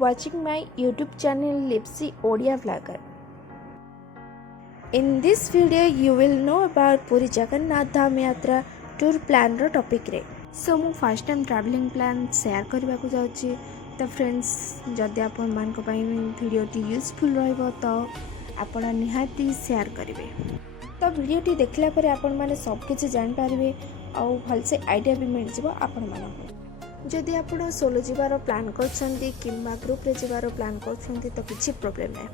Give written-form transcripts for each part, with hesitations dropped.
watching my YouTube channel Lipsy Odia Vlogger. In this video, you will know about Puri Jagannath Dham Yatra tour plan ro topic रे. So मु first time travelling plan share करबा को जाउची. तो friends जदि आपण मान को पई वीडियो टी यूजफुल रहबो तो आपण निहाती शेयर करिवे. तो वीडियो टी देखला पर आपण माने सब किछ जान पारिबे और भल से आइडिया भी मिल जिवो आपण मानक. जदि आपण सोलो जीवार प्लान करछंती किंबा ग्रुप रे जीवार प्लान करछंती तो किछि प्रॉब्लम नै.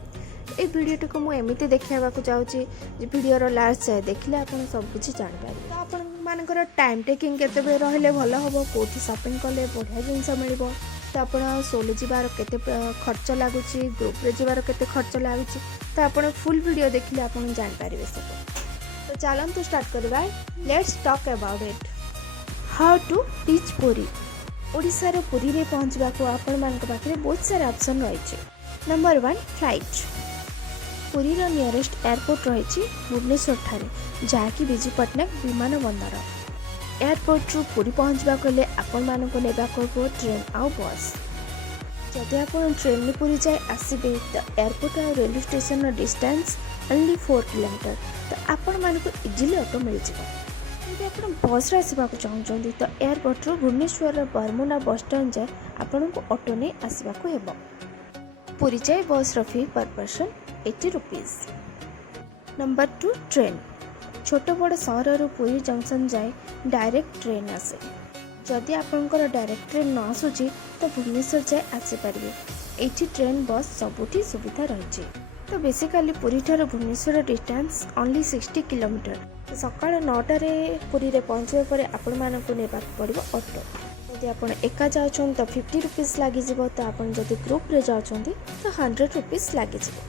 ए वीडियो को मु एमिति देखाबा को जाउची जे वीडियो रो लास्ट से देखले आपण सब किछि जान पारिबे. तो आपण मानकर टाइम टेकिंग केते बे रहले भलो होबो, कोठी शॉपिंग करले बढ़िया जिंस मिलबो. तो आपण सोलो जीवार केते खर्च लागुची, ग्रुप रे जीवार केते खर्च लागुची, तो आपण फुल वीडियो देखले आपण जान पारिबे सब. तो चलन तो स्टार्ट करबा. Let's talk about it. How to reach Puri. Odisha रो पुरी रे पहुंचबा को आपण मान के पाखरे बहुत सारा ऑप्शन रहिছে. Number 1 flight. पुरी रो नियरेस्ट एयरपोर्ट रहिଛି भुवनेश्वर ठारे, जाकी बिजू पटनायक विमान बंदर. एयरपोर्ट रु पुरी पहुंचबा कोले आपण मान को नेबा को ट्रेन आउ बस. जदि आपण ट्रेन में पुरी जाय आसीबे तो एयरपोर्ट और रेलवे स्टेशन रो डिस्टेंस ओनली 4 किलोमीटर. तो आपण मान को इजीली ऑटो मिल जिवो. यदि आपण बस रे आसीबा को चाहउछंती तो एयरपोर्ट रु भुवनेश्वर बरमुना बस स्टैंड जाय आपण को ऑटो ने आसीबा को हेबो. पुरी जाय बस रो फी पर पर्सन 80 रुपीस. Number 2 train. छोट बड़ सहर रो पुरी जंक्शन जाए डायरेक्ट ट्रेन आसे. जदि आपनकर डायरेक्ट ट्रेन न आसुची तो भुवनेश्वर जाए आसी पारिबे. एठी ट्रेन बस सबुठी सुविधा रहिछि. तो बेसिकली पुरी ठार भुवनेश्वर डिस्टेंस ओनली 60 किलोमीटर. तो सकाळ 9टा रे पुरी रे पहुंचबा परे आपण मान को नेबा पड़िबो ऑटो. यदि आपण एका जाउछन तो 50 रुपीस लागि जिवो. तो आपण जदि ग्रुप रे जाउछंती तो 100 रुपीस लागि जिवो.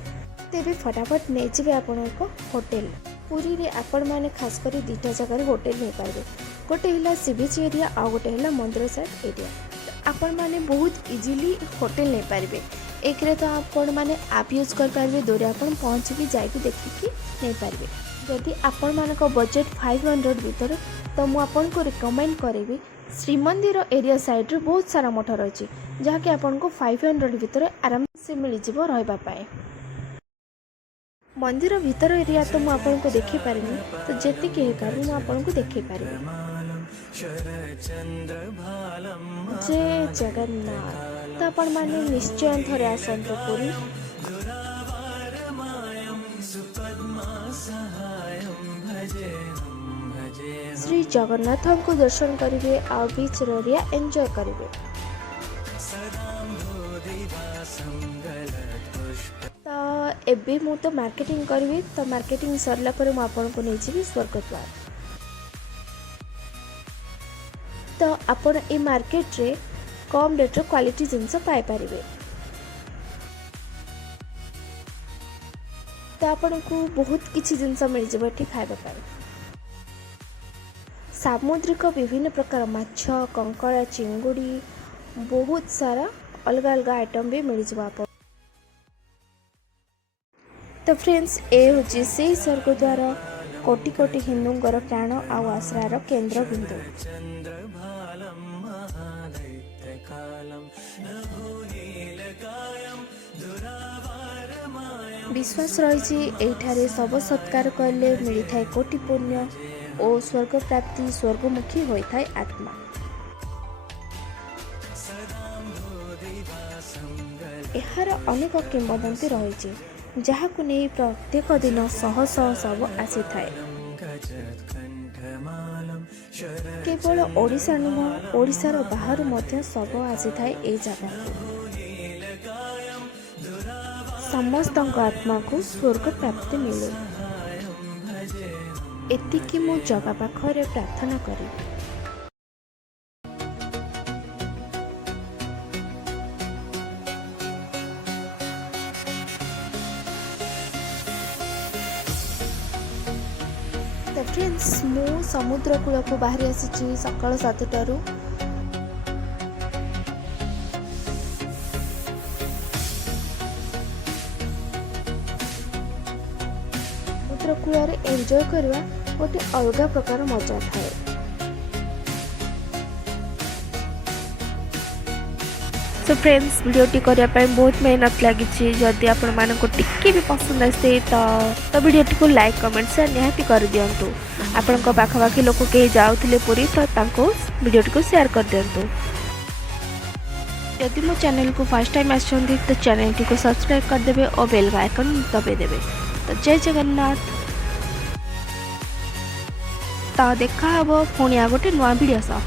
तेबे फटाफट नै जिवे आपण एक होटल. पुरी रे आपण माने खास करी दुटा जगह होटल नै पाइबे. गोटे हिला सी बीच एरिया आ गोटे हिला मंदिर साइड एरिया. आपण माने बहुत इजीली होटल नै पारिबे. एक रे तो आपण माने आप यूज कर पारिबे, दोरे आपण पहुंच भी जाई कि देखि कि नै पारिबे. यदि आपण मान को बजेट 500 भीतर तो मु आपण को रिकमेंड करेबी श्रीमंदिर एरिया साइड रे बहुत सारा मठ रही जहाँकि आपण को 500 भीतर आराम से मिल जिवो रहबा पाए. मंदिर भीतर एरिया तो मु आपण को देखि पारिनी, तो जेति के हेकार मु आपण को देखि पारिबे. जय जगन्नाथ. तो आपण माने निश्चय थरे आसंत पुरी. श्री जगन्नाथ को दर्शन करेंगे और बीच एरिया एंजॉय करेंगे. तो एबे मु तो मार्केटिंग करी. तो मार्केटिंग सरला पर मु आपन को नै छी स्वर्गद्वार. तो आपण ए मार्केट रे कम रेट रो क्वालिटी जिंस पाई परिबे. तो आपण को बहुत किछि जिंस मिल जेबो एठी खाइबा पाए. सामुद्रिक विभिन्न प्रकार माछ, कंकड़ा, चिंगुड़ी, बहुत सारा अलग अलग आइटम भी मिल जावा. तो फ्रेंड्स ए होची से स्वर्गद्वार कोटि कोटि हिंदूंगर प्राण आ आश्रार केंद्र बिंदु. विश्वास रही एठारे सब सत्कार कले मिलता है कोटि पुण्य और स्वर्ग प्राप्ति, स्वर्गमुखी होता है आत्मा. एहार अनेक किंवदंती रही जहाँ को नहीं प्रत्येक दिन शह शह सब आसी थाए. केवल ओडिशा नुह ओडिशार बाहर मध्य सब आसी थाए ए जगह को. समस्त आत्मा को स्वर्ग प्राप्ति मिले एतिकी मो जगह पाखरे प्रार्थना करी. तो फ्रेंड्स मु समुद्र कूल को बाहरी आसी सकाळ 7टारू. समुद्र कूल एंजॉय करवा गोटे अलग प्रकार मजा थाए. सो फ्रेंड्स वीडियोटी करने बहुत मेहनत लगी जदि आपण मानक टिके भी पसंद आसे तो वीडियोटी को लाइक कमेंट शेयर निहाती कर दिंतु। आपण पाखापाखि लोक कहीं जाऊे पुरी तो वीडियोटी को शेयर कर दिंतु। यदि मो चैनल को फर्स्ट टाइम आसछन्ती तो चैनल टी को सब्सक्राइब करदेवे और बेल आइकन दबाइदेवे। तो जय जगन्नाथ। तो देखा हम पुणी आ गोटे नुआ वीडियो सह।